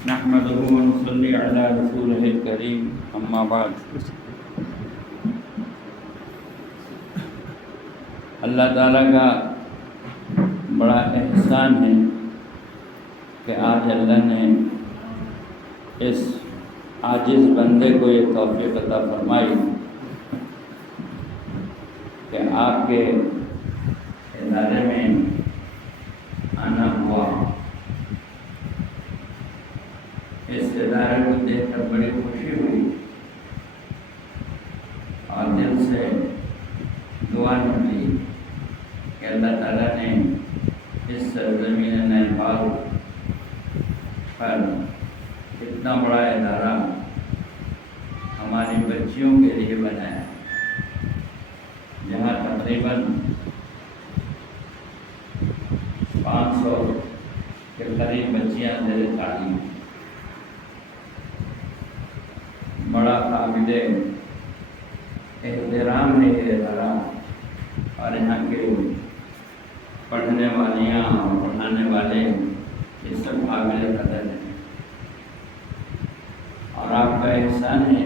نحمده ونصلي على رسوله الكريم اما بعد۔ اللہ تعالیٰ کا بڑا احسان ہے کہ آج اللہ نے اس عاجز بندے کو یہ توفیق عطا فرمائی کہ آپ کے ادارے میں آنا ہوا۔ اس ادارے کو دیکھ کر بڑی خوشی ہوئی اور دل سے دعا نکلی کہ اللہ تعالیٰ نے اس سرزمین نیپال پر اتنا بڑا ادارہ ہماری بچیوں کے لیے بنایا، جہاں تقریباً 500 کے قریب بچیاں زیر تعلیم۔ بڑا قابل احترام ہے یہ ادارہ، اور یہاں کے پڑھنے والیاں اور پڑھانے والے یہ سب قابل قدر ہیں، اور آپ کا احسان ہے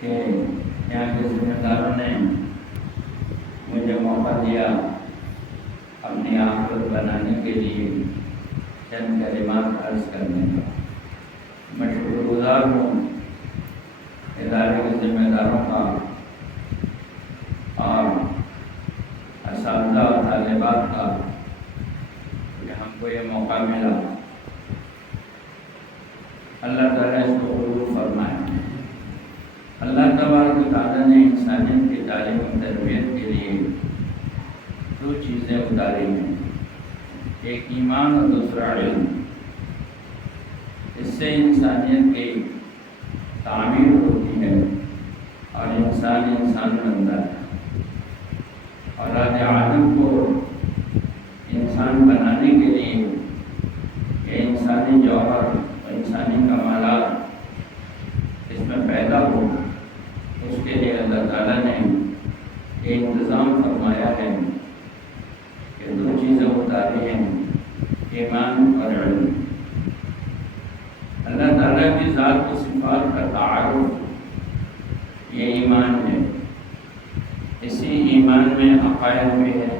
کہ یہاں کے ذمہ داروں نے مجھے موقع دیا اپنی آخرت بنانے کے لیے چند کلمات عرض کرنے کا۔ میں شکر گزار ہوں ادارے کے ذمہ داروں کا اور اساتذہ اور طالبات کا کہ ہم کو یہ موقع ملا۔ اللہ تعالیٰ اس کو قبول فرمائے۔ اللہ تبارک و تعالیٰ نے انسانیت کی تعلیم و تربیت کے لیے 2 چیزیں اتاری ہیں، ایک ایمان اور دوسرا علم۔ اس سے انسانیت کی تعمیر ہوتی ہے اور انسان بنتا ہے۔ اولاد آدم کو انسان بنانے کے لیے یہ انسانی جوہر اور انسانی کمالات اس میں پیدا ہو، اس کے لیے اللہ تعالیٰ نے یہ انتظام فرمایا ہے کہ 2 چیزیں اتاری ہیں، ایمان اور علم۔ اللہ تعالیٰ کی ذات و صفات کا تعارف یہ ایمان ہے، اسی ایمان میں عقائد بھی ہے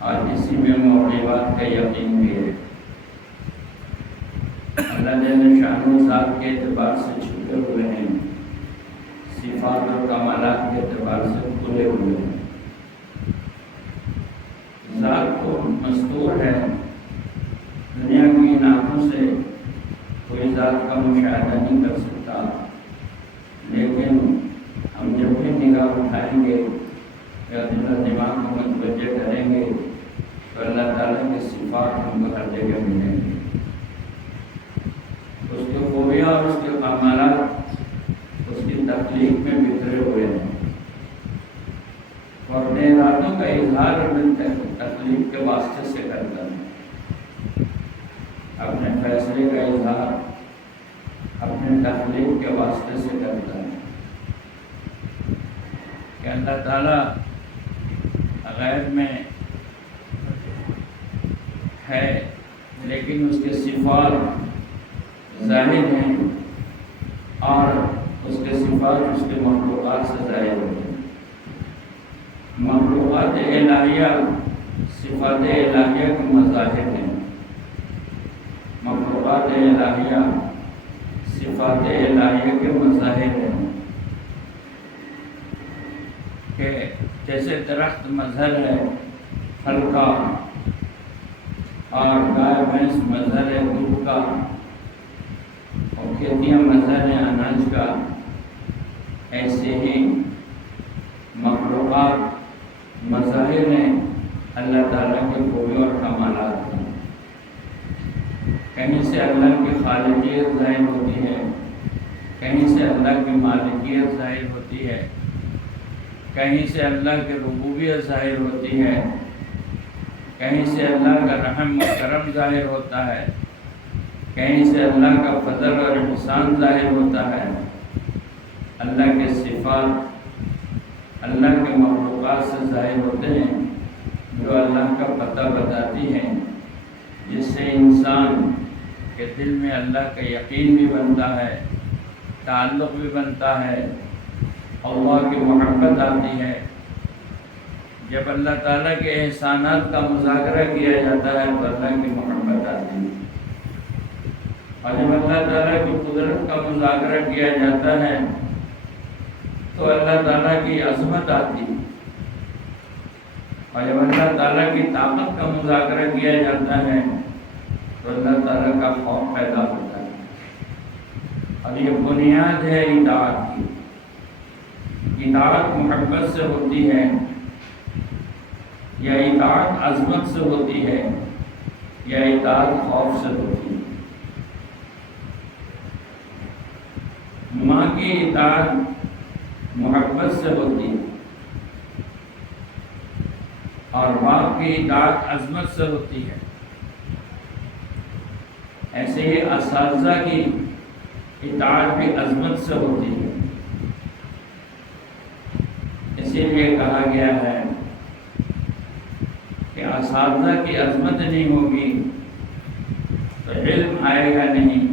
اور اسی میں موقعات کا یقین بھی ہے۔ اللہ جل شانہ ذات کے اعتبار سے چھپے ہوئے ہیں، صفات اور کمالات کے اعتبار سے کھلے ہوئے ہیں۔ ذات تو مستور ہے، دنیا کی ان آنکھوں سے کوئی ذات کا مشاہدہ نہیں کر سکتا، لیکن ہم جب بھی نگاہ اٹھائیں گے یا دماغ کو متوجہ کریں گے تو اللہ تعالیٰ کے صفات ہم کو ہر جگہ ملیں گے۔ اس کے خوبیاں اور اس کے کمالات اس کی تخلیق میں بکھرے ہوئے ہیں، اور اپنے ارادوں کا اظہار تخلیق کے واسطے سے کرتا ہے، اپنے فیصلے کا اظہار اپنے تخلیق کے واسطے سے کرتا ہے۔ کہ اللہ تعالیٰ غیب میں ہے لیکن اس کے صفات ظاہر ہیں، اور اس کے صفات اس کے مخلوقات سے ظاہر ہوتے ہیں۔ مخلوقات الہیہ صفات الہیہ کے مظاہر ہیں، مخلوقات الہیہ صفات الہیہ کے مظاہر ہیں، کہ جیسے درخت مظہر ہے پھل کا، اور گائے بھینس مظہر ہے دودھ کا، اور کھیتیاں مظہر ہیں اناج کا، ایسے ہی مخلوقات مظاہر ہیں اللہ تعالیٰ کے خوبیوں اور کمالات ہیں۔ کہیں سے اللہ کی خالقیت ظاہر ہوتی ہے، کہیں سے اللہ کی مالکیت ظاہر ہوتی ہے، کہیں سے اللہ کی ربوبیت ظاہر ہوتی ہے، کہیں سے اللہ کا رحم و کرم ظاہر ہوتا ہے، کہیں سے اللہ کا فضل اور احسان ظاہر ہوتا ہے۔ اللہ کے صفات اللہ کے مخلوقات سے ظاہر ہوتے ہیں جو اللہ کا پتہ بتاتی ہیں، جس سے انسان کہ دل میں اللہ کا یقین بھی بنتا ہے، تعلق بھی بنتا ہے، اللہ کی محبت آتی ہے۔ جب اللہ تعالیٰ کے احسانات کا مذاکرہ کیا جاتا ہے تو اللہ کی محبت آتی ہے، اور جب اللہ تعالیٰ کی قدرت کا مذاکرہ کیا جاتا ہے تو اللہ تعالیٰ کی عظمت آتی ہے، اور جب اللہ تعالیٰ کی طاقت کا مذاکرہ کیا جاتا ہے تو اللہ تعالیٰ کا خوف پیدا ہوتا ہے۔ اور یہ بنیاد ہے اطاعت کی۔ اطاعت محبت سے ہوتی ہے یا اطاعت عظمت سے ہوتی ہے یا اطاعت خوف سے ہوتی ہے۔ ماں کی اطاعت محبت سے ہوتی ہے اور باپ کی اطاعت عظمت سے ہوتی ہے۔ ایسے ہی اساتذہ کی اطاعت بھی عظمت سے ہوتی ہے۔ اسی لیے کہا گیا ہے کہ اساتذہ کی عظمت نہیں ہوگی تو علم آئے گا نہیں،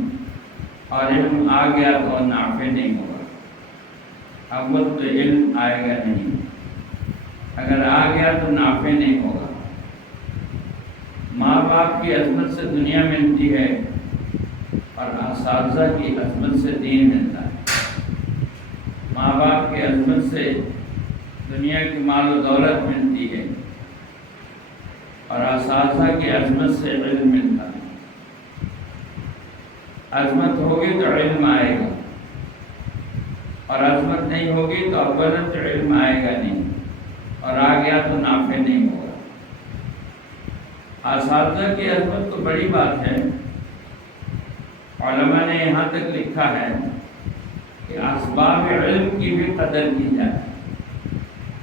اور علم آ گیا تو نافع نہیں ہوگا۔ اول تو علم آئے گا نہیں، اگر آ گیا تو نافع نہیں ہوگا۔ ماں باپ کی عظمت سے دنیا ملتی ہے اور اساتذہ کی عظمت سے دین ملتا ہے۔ ماں باپ کی عظمت سے دنیا کی مال و دولت ملتی ہے اور اساتذہ کی عظمت سے علم ملتا ہے۔ عظمت ہوگی تو علم آئے گا، اور عظمت نہیں ہوگی تو اولاً تو علم آئے گا نہیں، اور آ گیا تو نافع نہیں ہوگا۔ اساتذہ کی عظمت تو بڑی بات ہے۔ علماء نے یہاں تک لکھا ہے کہ اسباب علم کی بھی قدر کی جائے۔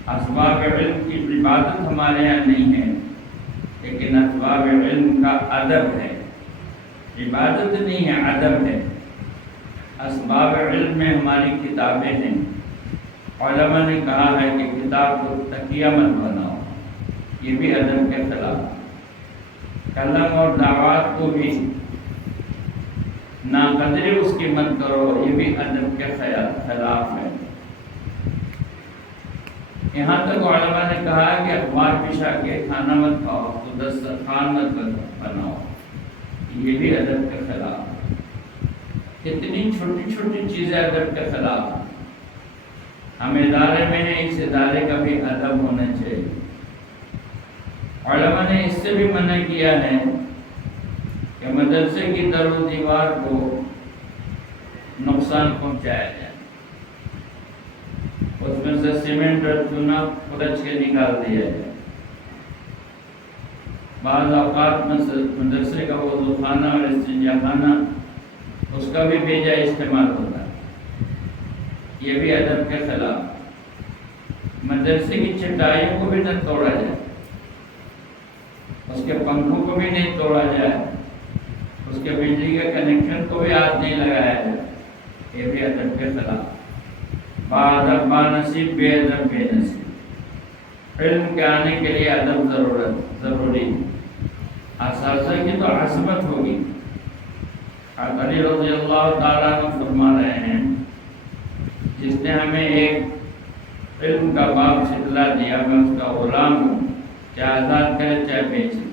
اسباب علم کی عبادت ہمارے یہاں نہیں ہے، لیکن اسباب علم کا ادب ہے۔ عبادت نہیں ہے، ادب ہے۔ اسباب علم میں ہماری کتابیں ہیں۔ علماء نے کہا ہے کہ کتاب کو تکیہ مت بناؤ، یہ بھی ادب کے خلاف۔ کلام اور دعوات کو بھی ناقدری اس کی مت کرو، یہ بھی ادب کے خلاف ہے۔ یہاں تک علماء نے کہا کہ اخبار بچھا کے کھانا مت کھاؤ تو دسترخوان مت بناؤ، یہ بھی ادب کے خلاف ہے۔ اتنی چھوٹی چھوٹی چیزیں ادب کے خلاف ہیں۔ ہم ادارے میں ہیں، اس ادارے کا بھی ادب ہونا چاہیے۔ علماء نے اس سے بھی منع کیا ہے کہ مدرسے کی در و دیوار کو نقصان پہنچایا جائے، اس میں سے سیمنٹ اور چونا کھرچ کے نکال دیا جائے۔ بعض اوقات مدرسے کا وضو خانہ اور استنجا خانہ اس کا بھی بے جائے استعمال ہوتا ہے، یہ بھی ادب کے خلاف۔ مدرسے کی چٹائیوں کو بھی نہ توڑا جائے، اس کے پنکھوں کو بھی نہیں توڑا جائے، اس کے بجلی کے کنیکشن کو بھی ہاتھ نہیں لگایا جائے، یہ بھی ادب کے خلاف۔ باادب بانصیب، بے ادب بے نصیب۔ علم کے آنے کے لیے ادب ضروری ہے۔ اساتذہ کی تو عظمت ہوگی۔ علی رضی اللہ تعالیٰ عنہ فرما رہے ہیں، جس نے ہمیں ایک علم کا باب سکھلا دیا، میں اس کا غلام ہوں، چاہے آزاد کرے چاہے بیچ دے۔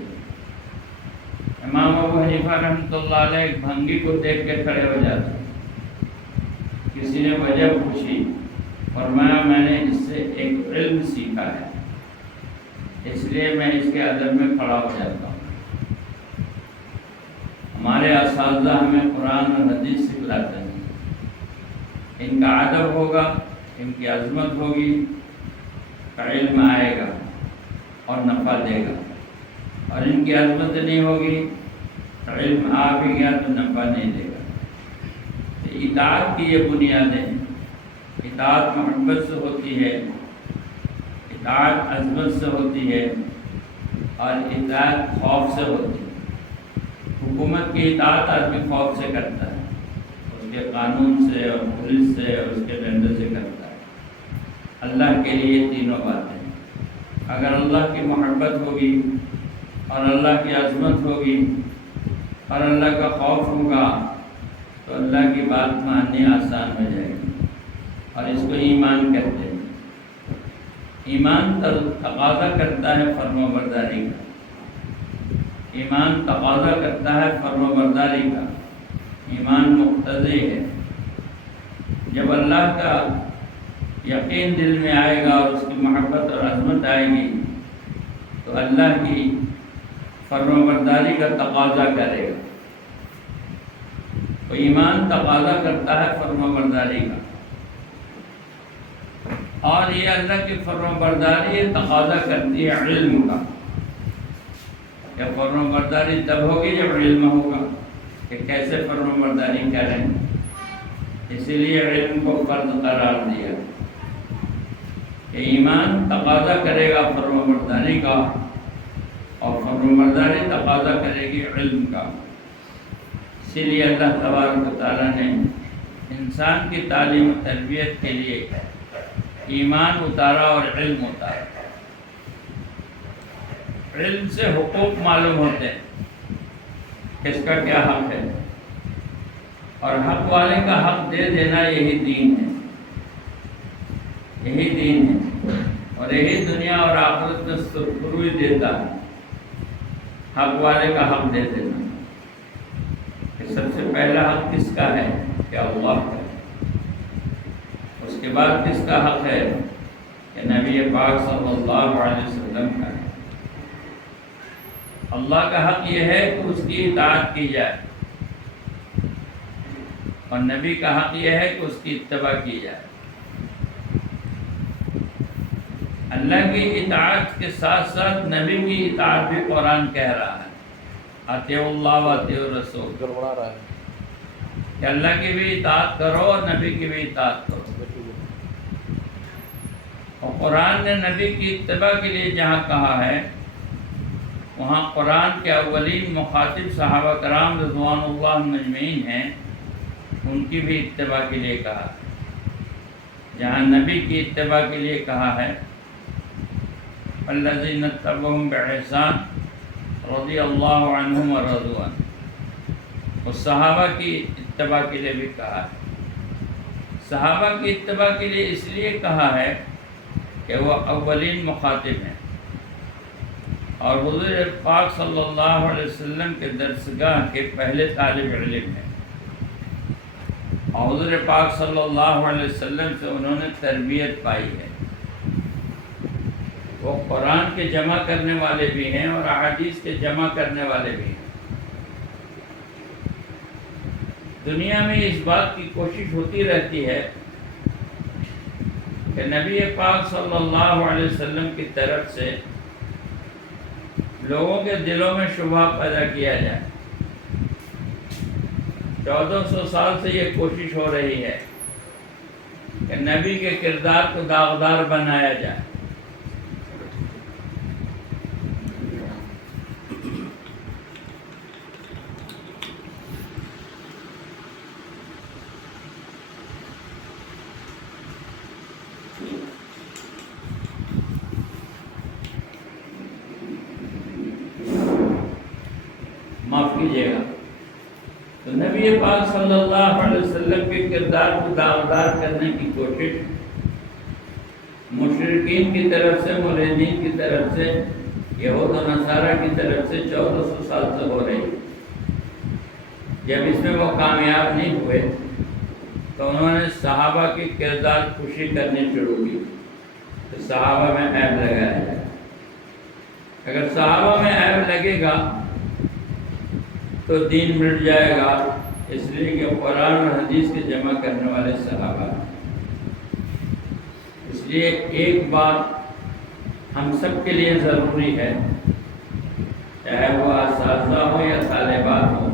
امام ابو حنیفہ رحمۃ اللہ علیہ ایک بھنگی کو دیکھ کے کھڑے ہو جاتے، کسی نے وجہ پوچھی، فرمایا میں نے اس سے ایک علم سیکھا ہے، اس لیے میں اس کے ادب میں کھڑا ہو جاتا ہوں۔ ہمارے اساتذہ ہمیں قرآن اور حدیث سکھلاتے ہیں، ان کا ادب ہوگا، ان کی عظمت ہوگی تو علم آئے گا اور نفع دے گا، اور ان کی عظمت نہیں ہوگی تو علم آ بھی گیا تو نفع نہیں دے گا۔ اطاعت کی یہ بنیادیں ہیں۔ اطاعت محبت سے ہوتی ہے، اطاعت عظمت سے ہوتی ہے، اور اطاعت خوف سے ہوتی ہے۔ حکومت کی اطاعت آدمی خوف سے کرتا ہے، اس کے قانون سے اور پولیس سے اور اس کے ڈنڈے سے کرتا ہے۔ اللہ کے لیے یہ تینوں باتیں ہیں۔ اگر اللہ کی محبت ہوگی اور اللہ کی عظمت ہوگی اور اللہ کا خوف ہوگا تو اللہ کی بات ماننی آسان ہو جائے گی، اور اس کو ایمان کہتے ہیں۔ ایمان تقاضا کرتا ہے فرما برداری کا، ایمان تقاضا کرتا ہے فرما برداری کا، ایمان مقتضی ہے۔ جب اللہ کا یقین دل میں آئے گا اور اس کی محبت اور عظمت آئے گی تو اللہ کی فرما برداری کا تقاضا کرے گا۔ تو ایمان تقاضا کرتا ہے فرما برداری کا، اور یہ اللہ کی فرما برداری تقاضا کرتی ہے علم کا۔ یا فرما برداری تب ہوگی جب علم ہوگا کہ کیسے فرما برداری کریں، اسی لیے علم کو فرض قرار دیا کہ ایمان تقاضا کرے گا فرما برداری کا، اور فرما برداری تقاضا کرے گی علم کا۔ اسی لیے اللہ تبارک و تعالیٰ نے انسان کی تعلیم و تربیت کے لیے ایمان اتارا اور علم اتارا۔ علم سے حقوق معلوم ہوتے ہیں، کس کا کیا حق ہے، اور حق والے کا حق دے دینا یہی دین ہے، یہی دین ہے، اور یہی دنیا اور آخرت میں سرخروئی دیتا ہے، حق والے کا حق دے دینا۔ کہ سب سے پہلا حق کس کا ہے؟ کہ اللہ کا ہے۔ اس کے بعد کس کا حق ہے؟ کہ نبی پاک صلی اللہ علیہ وسلم کا ہے۔ اللہ کا حق یہ ہے کہ اس کی اطاعت کی جائے، اور نبی کا حق یہ ہے کہ اس کی اتباع کی جائے۔ اللہ کی اطاعت کے ساتھ ساتھ نبی کی اطاعت بھی قرآن کہہ رہا ہے، اطیعوا اللہ و اطیعوا الرسول، گڑبڑا رہا ہے کہ اللہ کی بھی اطاعت کرو اور نبی کی بھی اطاعت کرو۔ اور قرآن نے نبی کی اتباع کے لیے جہاں کہا ہے وہاں قرآن کے اولین مخاطب صحابہ کرام رضوان اللہ مجمعین ہیں، ان کی بھی اتباع کے لیے کہا ہے۔ جہاں نبی کی اتباع کے لیے کہا ہے الذین اتبعوہم بإحسان رضی اللہ عنہم ورضوا عنہ، اور صحابہ کی اتباع کے لیے بھی کہا ہے۔ صحابہ کی اتباع کے لیے اس لیے کہا ہے کہ وہ اولین مخاطب ہیں، اور حضور پاک صلی اللہ علیہ وسلم کے درسگاہ کے پہلے طالب علم ہیں، اور حضور پاک صلی اللہ علیہ وسلم سے انہوں نے تربیت پائی ہے۔ وہ قرآن کے جمع کرنے والے بھی ہیں اور احادیث کے جمع کرنے والے بھی ہیں۔ دنیا میں اس بات کی کوشش ہوتی رہتی ہے کہ نبی پاک صلی اللہ علیہ وسلم کی طرف سے لوگوں کے دلوں میں شبہ پیدا کیا جائے۔ 1400 سال سے یہ کوشش ہو رہی ہے کہ نبی کے کردار کو داغدار بنایا جائے۔ معاف کیجیے گا، تو نبی پاک صلی اللہ علیہ وسلم کے کردار کو داغدار کرنے کی کوشش مشرکین کی طرف سے، ملحدین کی طرف سے، یہود و نصارہ کی طرف سے 1400 سال سے ہو رہی۔ جب اس میں وہ کامیاب نہیں ہوئے تو انہوں نے صحابہ کی کردار خوشی کرنی شروع کی کہ صحابہ میں عیب لگایا جائے۔ اگر صحابہ میں عیب لگے گا تو دین مٹ جائے گا، اس لیے کہ قرآن اور حدیث کے جمع کرنے والے صحابہ۔ اس لیے ایک بات ہم سب کے لیے ضروری ہے، چاہے وہ اساتذہ ہو یا طالبات ہو،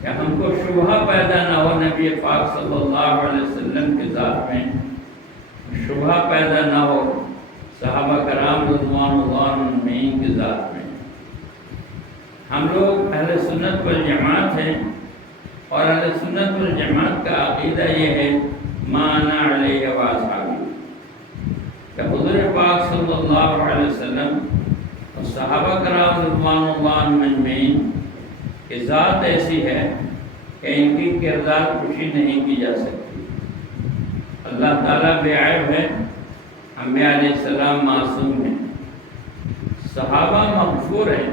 کہ ہم کو شبہ پیدا نہ ہو نبی پاک صلی اللہ علیہ وسلم کے ذات میں، شبہ پیدا نہ ہو صحابہ کرام رضوان اللہ عنہم کی ذات میں۔ ہم لوگ اہل سنت والجماعت ہیں، اور اہل سنت والجماعت کا عقیدہ یہ ہے ما انا علیہ واصحابی، کہ حضور پاک صلی اللہ علیہ وسلم اور صحابہ کرام رضوان اللہ عنہم اجمعین کہ ذات ایسی ہے کہ ان کی کردار کشی نہیں کی جا سکتی۔ اللہ تعالیٰ بے عیب ہے، انبیاء علیہ السلام معصوم ہیں، صحابہ مغفور ہیں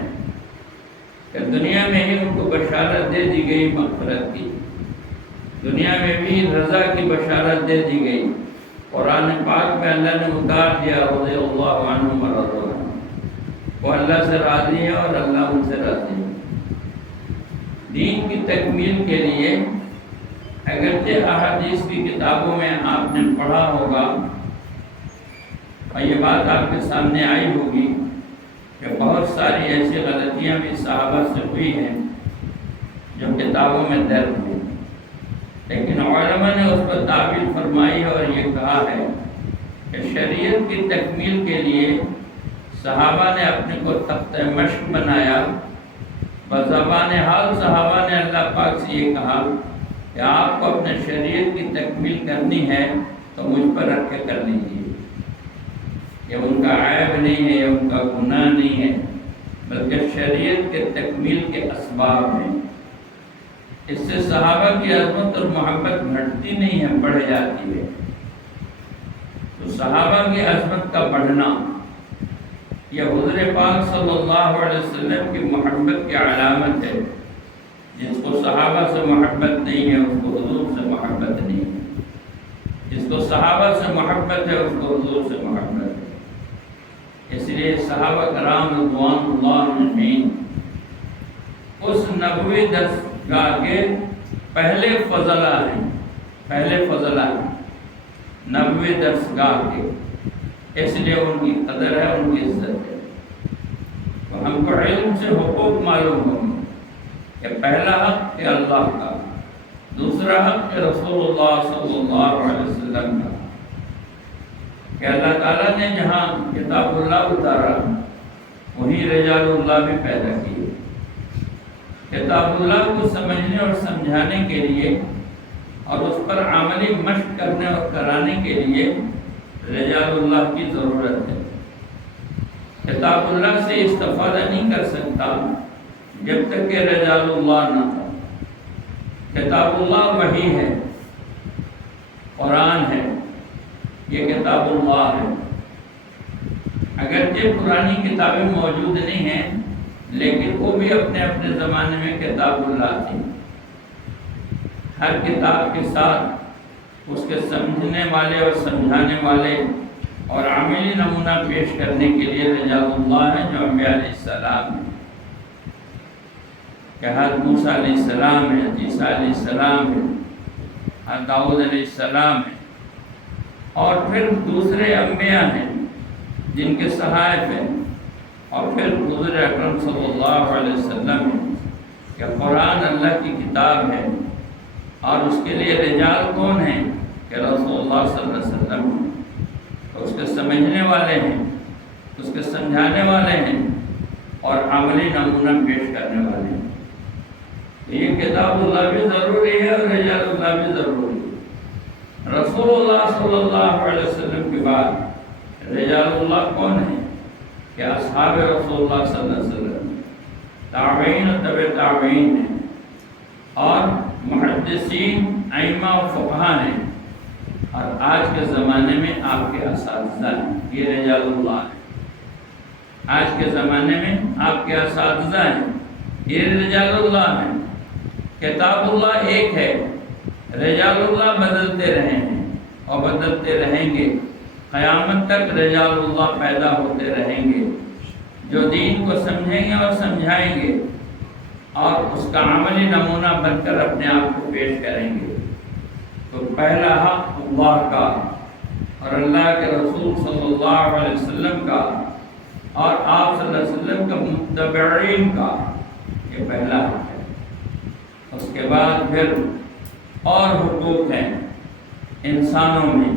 کہ دنیا میں ہی ان کو بشارت دے دی گئی مغفرت کی، دنیا میں بھی رضا کی بشارت دے دی گئی۔ قرآن پاک میں اللہ نے اتار دیا رضی اللہ عنہم ورضوا عنہ، وہ اللہ سے راضی ہے اور اللہ ان سے راضی ہے۔ دین کی تکمیل کے لیے اگرچہ احادیث کی کتابوں میں آپ نے پڑھا ہوگا اور یہ بات آپ کے سامنے آئی ہوگی کہ بہت ساری ایسی غلطیاں بھی صحابہ سے ہوئی ہیں جو کتابوں میں درج ہیں، لیکن علماء نے اس پر تعبیر فرمائی اور یہ کہا ہے کہ شریعت کی تکمیل کے لیے صحابہ نے اپنے کو تخت مشق بنایا۔ بزبان حال صحابہ نے اللہ پاک سے یہ کہا کہ آپ کو اپنے شریعت کی تکمیل کرنی ہے تو مجھ پر رکھ کے کر لیجیے۔ یہ ان کا عیب نہیں ہے، یہ ان کا گناہ نہیں ہے، بلکہ شریعت کے تکمیل کے اسباب ہیں۔ اس سے صحابہ کی عظمت اور محبت گھٹتی نہیں ہے، بڑھ جاتی ہے۔ تو صحابہ کی عظمت کا بڑھنا یہ حضور پاک صلی اللہ علیہ وسلم کی محبت کی علامت ہے۔ جس کو صحابہ سے محبت نہیں ہے اس کو حضور سے محبت نہیں ہے، جس کو صحابہ سے محبت ہے اس کو حضور سے محبت ہے۔ اس لیے صحابہ کرام رضوان اللہ اجمعین اس نبوی درسگاہ کے پہلے فضلہ ہیں نبوی درسگاہ کے، اس لیے ان کی قدر ہے، ان کی عزت ہے۔ تو ہم کو علم سے حقوق معلوم ہوں کہ پہلا حق ہے اللہ کا، دوسرا حق ہے رسول اللہ صلی اللہ علیہ وسلم کا، کہ اللہ تعالیٰ نے جہاں کتاب اللہ اتارا وہیں رجال اللہ بھی پیدا کیے۔ کتاب اللہ کو سمجھنے اور سمجھانے کے لیے اور اس پر عملی مشق کرنے اور کرانے کے لیے رجال اللہ کی ضرورت ہے۔ کتاب اللہ سے استفادہ نہیں کر سکتا جب تک کہ رجال اللہ نہ ہو۔ کتاب اللہ وحی ہے، قرآن ہے، یہ کتاب اللہ ہے۔ اگرچہ پرانی کتابیں موجود نہیں ہیں لیکن وہ بھی اپنے اپنے زمانے میں کتاب اللہ تھی۔ ہر کتاب کے ساتھ اس کے سمجھنے والے اور سمجھانے والے اور عملی نمونہ پیش کرنے کے لیے رجال اللہ ہیں جو انبیاء علیہ السلام ہیں، کہ حضرت موسیٰ علیہ السلام ہے، عیسیٰ علیہ السلام ہے، حضرت داؤد علیہ السلام ہے، اور پھر دوسرے انبیاء ہیں جن کے صحائف ہیں، اور پھر حضور اکرم صلی اللہ علیہ وسلم ہے کہ قرآن اللہ کی کتاب ہے، اور اس کے لیے رجال کون ہیں کہ رسول اللہ صلی اللہ علیہ وسلم ہیں، اس کے سمجھنے والے ہیں، اس کے سمجھانے والے ہیں اور عملی نمونہ پیش کرنے والے ہیں۔ یہ کتاب اللہ بھی ضروری ہے اور رجال اللہ بھی ضروری ہے۔ رسول اللہ صلی اللہ علیہ وسلم کے بعد رجال اللہ کون ہیں کہ اصحاب رسول اللہ صلی اللہ علیہ وسلم، تابعین و تبع تابعین ہیں، اور محدثین، ائمہ و فقہاء ہیں، اور آج کے زمانے میں آپ کے اساتذہ ہیں، یہ رجال اللہ ہیں۔ آج کے زمانے میں آپ کے اساتذہ ہیں، یہ رجال اللہ ہیں۔ کتاب اللہ ایک ہے، رجال اللہ بدلتے رہے ہیں اور بدلتے رہیں گے، قیامت تک رجال اللہ پیدا ہوتے رہیں گے جو دین کو سمجھیں گے اور سمجھائیں گے اور اس کا عملی نمونہ بن کر اپنے آپ کو پیش کریں گے۔ تو پہلا حق اللہ کا اور اللہ کے رسول صلی اللہ علیہ وسلم کا اور آپ صلی اللہ علیہ وسلم کا متبعین کا، یہ پہلا حق ہے۔ اس کے بعد پھر اور حقوق ہیں انسانوں میں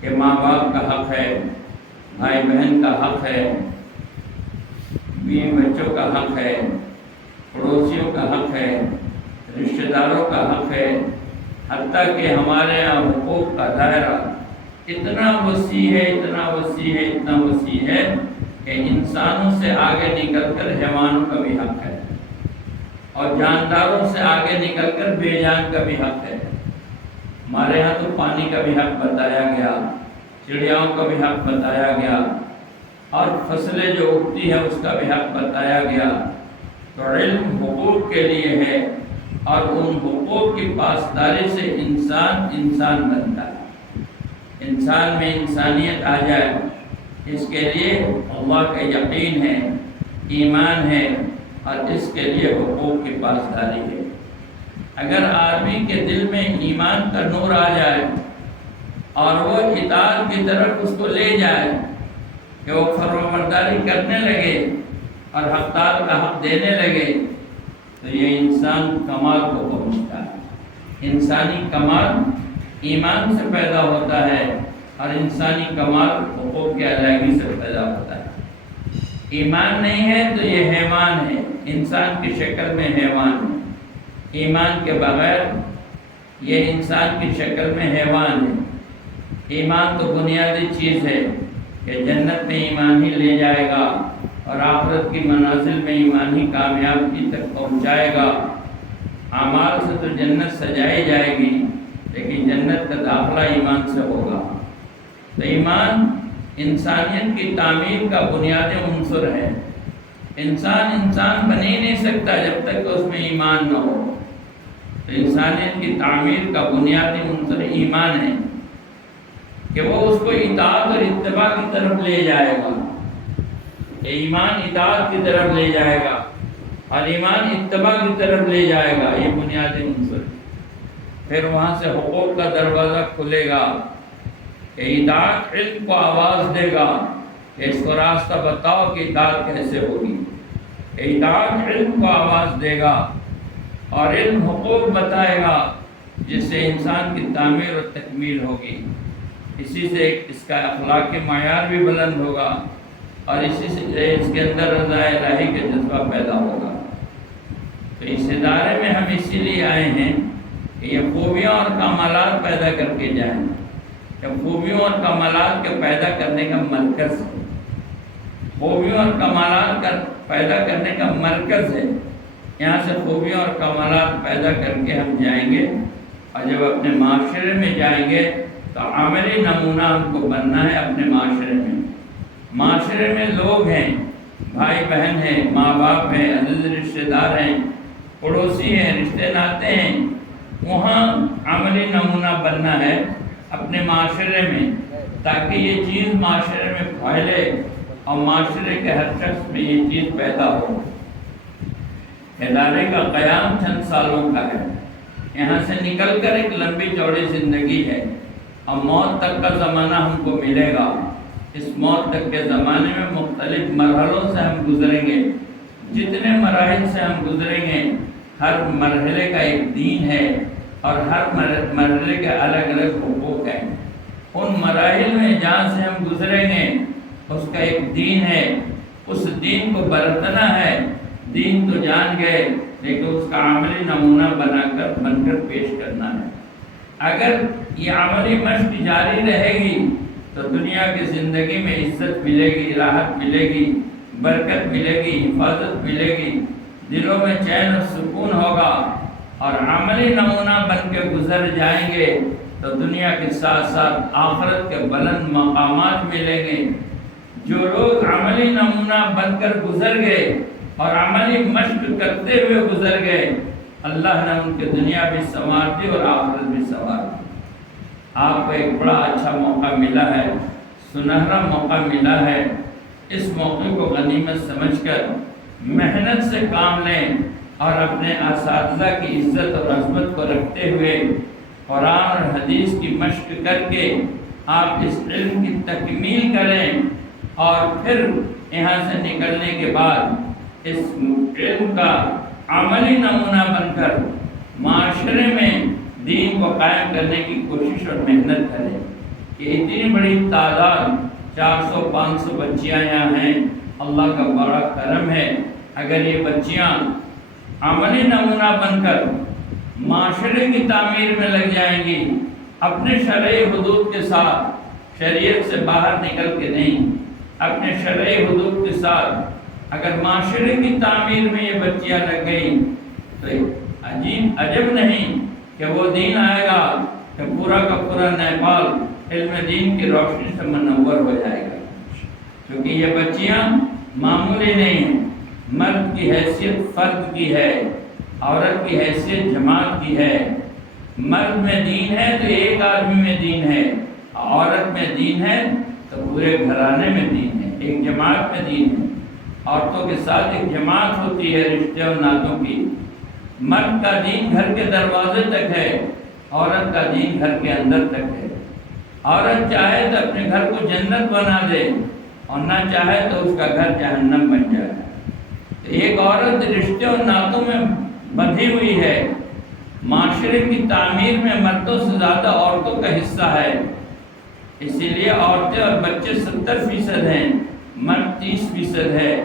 کہ ماں باپ کا حق ہے، بھائی بہن کا حق ہے، بیوی بچوں کا حق ہے، پڑوسیوں کا حق ہے، رشتہ داروں کا حق ہے، حتیٰ کہ ہمارے یہاں حقوق کا دائرہ اتنا وسیع ہے، اتنا وسیع ہے، اتنا وسیع ہے کہ انسانوں سے آگے نکل کر حیوانوں کا بھی حق ہے، اور جانداروں سے آگے نکل کر بے جان کا بھی حق ہے۔ ہمارے ہاں تو پانی کا بھی حق بتایا گیا، چڑیاؤں کا بھی حق بتایا گیا، اور فصلیں جو اگتی ہے اس کا بھی حق بتایا گیا۔ تو علم حقوق کے لیے ہے، اور ان حقوق کی پاسداری سے انسان بنتا ہے، انسان میں انسانیت آ جائے۔ اس کے لیے اللہ کا یقین ہے، ایمان ہے، اور اس کے لیے حقوق کی پاسداری ہے۔ اگر آدمی کے دل میں ایمان کا نور آ جائے اور وہ اطاعت کی طرف اس کو لے جائے کہ وہ فرمانبرداری کرنے لگے اور حقدار کا حق دینے لگے، تو یہ انسان کمال کو پہنچتا ہے۔ انسانی کمال ایمان سے پیدا ہوتا ہے، اور انسانی کمال حقوق کی ادائیگی سے پیدا ہوتا ہے۔ ایمان نہیں ہے تو یہ حیوان ہے، انسان کی شکل میں حیوان ہے۔ ایمان کے بغیر یہ انسان کی شکل میں حیوان ہے۔ ایمان تو بنیادی چیز ہے کہ جنت میں ایمان ہی لے جائے گا، اور آخرت کی منازل میں ایمان ہی کامیابی تک پہنچائے گا۔ اعمال سے تو جنت سجائی جائے گی، لیکن جنت کا داخلہ ایمان سے ہوگا۔ تو ایمان انسانیت کی تعمیر کا بنیادی عنصر ہے۔ انسان بن ہی نہیں سکتا جب تک کہ اس میں ایمان نہ ہو۔ تو انسانیت کی تعمیر کا بنیادی عنصر ایمان ہے کہ وہ اس کو اطاعت اور اتباع کی طرف لے جائے گا۔ ایمان اطاعت کی طرف لے جائے گا، اور ایمان اتباع کی طرف لے جائے گا، یہ بنیادی عنصر۔ پھر وہاں سے حقوق کا دروازہ کھلے گا کہ اطاعت علم کو آواز دے گا کہ اس کو راستہ بتاؤ کہ اطاعت کیسے ہوگی۔ اطاعت علم کو آواز دے گا، اور علم حقوق بتائے گا، جس سے انسان کی تعمیر اور تکمیل ہوگی۔ اسی سے اس کا اخلاقی معیار بھی بلند ہوگا، اور اسی سے اس کے اندر رضا الہی کا جذبہ پیدا ہوگا۔ تو اس ادارے میں ہم اسی لیے آئے ہیں کہ یہ خوبیاں اور کمالات پیدا کر کے جائیں۔ یہ خوبیوں اور کمالات کے پیدا کرنے کا مرکز ہے، خوبیوں اور کمالات کا پیدا کرنے کا مرکز ہے۔ یہاں سے خوبیوں اور کمالات پیدا کر کے ہم جائیں گے، اور جب اپنے معاشرے میں جائیں گے تو عملی نمونہ ہم کو بننا ہے اپنے معاشرے میں۔ معاشرے میں لوگ ہیں، بھائی بہن ہیں، ماں باپ ہیں، عزیز رشتہ دار ہیں، پڑوسی ہیں، رشتے ناتے ہیں، وہاں عملی نمونہ بننا ہے اپنے معاشرے میں، تاکہ یہ چیز معاشرے میں پھیلے اور معاشرے کے ہر شخص میں یہ چیز پیدا ہو۔ ادارے کا قیام چند سالوں کا ہے، یہاں سے نکل کر ایک لمبی چوڑی زندگی ہے، اور موت تک کا زمانہ ہم کو ملے گا۔ اس موت تک کے زمانے میں مختلف مرحلوں سے ہم گزریں گے۔ جتنے مراحل سے ہم گزریں گے، ہر مرحلے کا ایک دین ہے، اور ہر مرحلے کے الگ الگ حقوق ہیں۔ ان مراحل میں جہاں سے ہم گزریں گے اس کا ایک دین ہے، اس دین کو برتنا ہے۔ دین تو جان گئے، لیکن اس کا عملی نمونہ بن کر پیش کرنا ہے۔ اگر یہ عملی مشق جاری رہے گی تو دنیا کی زندگی میں عزت ملے گی، راحت ملے گی، برکت ملے گی، حفاظت ملے گی، دلوں میں چین اور سکون ہوگا، اور عملی نمونہ بن کے گزر جائیں گے تو دنیا کے ساتھ ساتھ آخرت کے بلند مقامات ملیں گے۔ جو لوگ عملی نمونہ بن کر گزر گئے اور عملی مشق کرتے ہوئے گزر گئے، اللہ نے ان کے دنیا بھی سنوار دی اور آخرت بھی سنوار دی۔ آپ کو ایک بڑا اچھا موقع ملا ہے، سنہرا موقع ملا ہے۔ اس موقع کو غنیمت سمجھ کر محنت سے کام لیں، اور اپنے اساتذہ کی عزت اور عظمت کو رکھتے ہوئے قرآن اور حدیث کی مشق کر کے آپ اس علم کی تکمیل کریں، اور پھر یہاں سے نکلنے کے بعد اس علم کا عملی نمونہ بن کر معاشرے میں دین کو قائم کرنے کی کوشش اور محنت کریں۔ کہ اتنی بڑی تعداد 400-500 بچیاں یہاں ہیں، اللہ کا بڑا کرم ہے۔ اگر یہ بچیاں عملی نمونہ بن کر معاشرے کی تعمیر میں لگ جائیں گی، اپنے شرعی حدود کے ساتھ، شریعت سے باہر نکل کے نہیں، اپنے شرعی حدود کے ساتھ اگر معاشرے کی تعمیر میں یہ بچیاں لگ گئیں عجب نہیں کہ وہ دین آئے گا کہ پورا کا پورا نیپال علم دین کی روشنی سے منور ہو جائے گا، کیونکہ یہ بچیاں معمولی نہیں ہیں، مرد کی حیثیت فرد کی ہے، عورت کی حیثیت جماعت کی ہے۔ مرد میں دین ہے تو ایک آدمی میں دین ہے، عورت میں دین ہے تو پورے گھرانے میں دین ہے، ایک جماعت میں دین ہے۔ عورتوں کے ساتھ ایک جماعت ہوتی ہے رشتے اور ناتوں کی۔ مرد کا دین گھر کے دروازے تک ہے، عورت کا دین گھر کے اندر تک ہے۔ عورت چاہے تو اپنے گھر کو جنت بنا دے اور نہ چاہے تو اس کا گھر جہنم بن جائے۔ تو ایک عورت رشتے اور ناتوں میں بندھی ہوئی ہے۔ معاشرے کی تعمیر میں مردوں سے زیادہ عورتوں کا حصہ ہے، اسی لیے عورتیں اور بچے 70% ہیں، مرد 30% ہے۔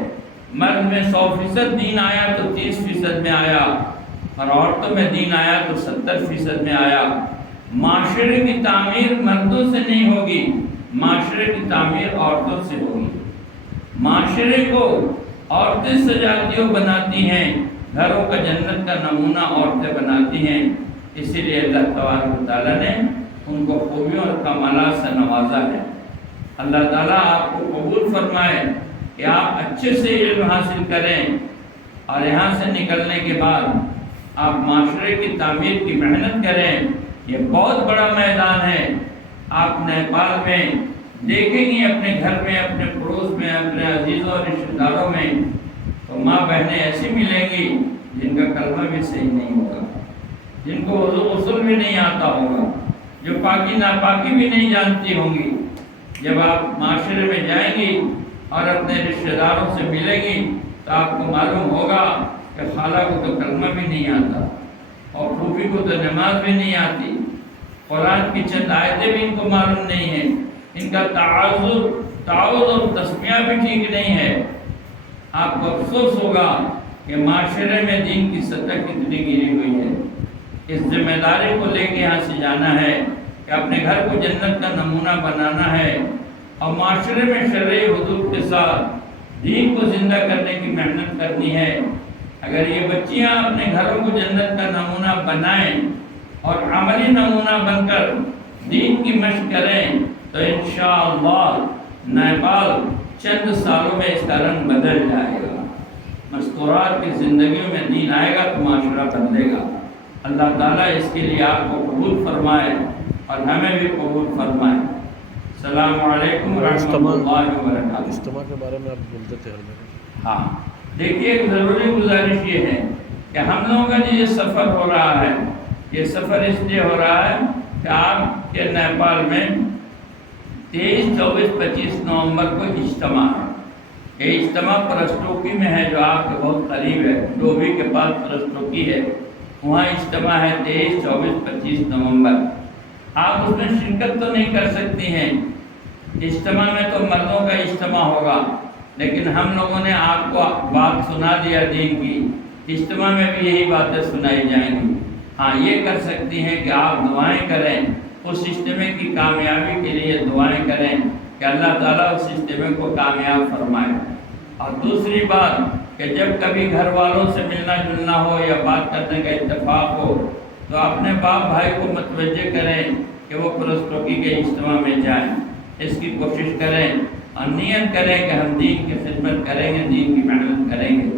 مرد میں 100% دین آیا تو 30% میں آیا، اور عورتوں میں دین آیا تو 70% میں آیا۔ معاشرے کی تعمیر مردوں سے نہیں ہوگی، معاشرے کی تعمیر عورتوں سے ہوگی۔ معاشرے کو عورتیں سجاتی و بناتی ہیں، گھروں کا جنت کا نمونہ عورتیں بناتی ہیں، اسی لیے اللہ تبارک و تعالیٰ نے ان کو خوبیوں اور کمالات سے نوازا ہے۔ اللہ تعالیٰ آپ کو قبول فرمائے کہ آپ اچھے سے علم حاصل کریں اور یہاں سے نکلنے کے بعد آپ معاشرے کی تعمیر کی محنت کریں۔ یہ بہت بڑا میدان ہے۔ آپ نیپال میں دیکھیں گی، اپنے گھر میں، اپنے پڑوس میں، اپنے عزیزوں اور رشتہ داروں میں تو ماں بہنیں ایسی ملیں گی جن کا کلمہ بھی صحیح نہیں ہوگا، جن کو وضو غسل بھی نہیں آتا ہوگا، جو پاکی ناپاکی بھی نہیں جانتی ہوں گی۔ جب آپ معاشرے میں جائیں گی اور اپنے رشتہ داروں سے ملیں گی تو آپ کو معلوم ہوگا کہ خالہ کو تو کلمہ بھی نہیں آتا اور پھوپھی کو تو نماز بھی نہیں آتی، قرآن کی چند آیتیں بھی ان کو معلوم نہیں ہیں، ان کا تعاوض اور تسمیہ بھی ٹھیک نہیں ہے۔ آپ کو افسوس ہوگا کہ معاشرے میں دین کی سطح کتنی گری ہوئی ہے۔ اس ذمہ داری کو لے کے یہاں سے جانا ہے کہ اپنے گھر کو جنت کا نمونہ بنانا ہے اور معاشرے میں شرعی حدود کے ساتھ دین کو زندہ کرنے کی محنت کرنی ہے۔ اگر یہ بچیاں اپنے گھروں کو جنت کا نمونہ بنائیں اور عملی نمونہ بن کر دین کی مشق کریں تو انشاءاللہ نیپال چند سالوں میں اس کا رنگ بدل جائے گا۔ مستورات کی زندگیوں میں دین آئے گا تو معاشرہ بدلے گا۔ اللہ تعالیٰ اس کے لیے آپ کو قبول فرمائے اور ہمیں بھی قبول فرمائے۔ السلام علیکم ورحمۃ اللہ وبرکاتہ۔ اجتماع کے بارے میں آپ بولتے تھے۔ ہاں دیکھیے، ایک ضروری گزارش یہ ہے کہ ہم لوگوں کا جو یہ سفر ہو رہا ہے، یہ سفر اس لیے ہو رہا ہے کہ آپ کے نیپال میں 23، 24، 25 نومبر کو اجتماع ہے۔ یہ اجتماع پرستوکی میں ہے جو آپ کے بہت قریب ہے، ڈوبی کے پاس پرستوکی ہے، وہاں اجتماع ہے 23، 24، 25 نومبر۔ آپ اس میں شرکت تو نہیں کر سکتی ہیں، اجتماع میں تو مردوں کا اجتماع ہوگا، لیکن ہم لوگوں نے آپ کو بات سنا دیا دین کی، اجتماع میں بھی یہی باتیں سنائی جائیں گی۔ ہاں یہ کر سکتی ہیں کہ آپ دعائیں کریں، اس اجتماع کی کامیابی کے لیے دعائیں کریں کہ اللہ تعالیٰ اس اجتماع کو کامیاب فرمائے۔ اور دوسری بات کہ جب کبھی گھر والوں سے ملنا جلنا ہو یا بات کرنے کا اتفاق ہو تو اپنے باپ بھائی کو متوجہ کریں کہ وہ پرستوکی کے اجتماع میں جائیں، اس کی کوشش کریں اور نیت کریں کہ ہم دین کی خدمت کریں گے، دین کی محنت کریں گے۔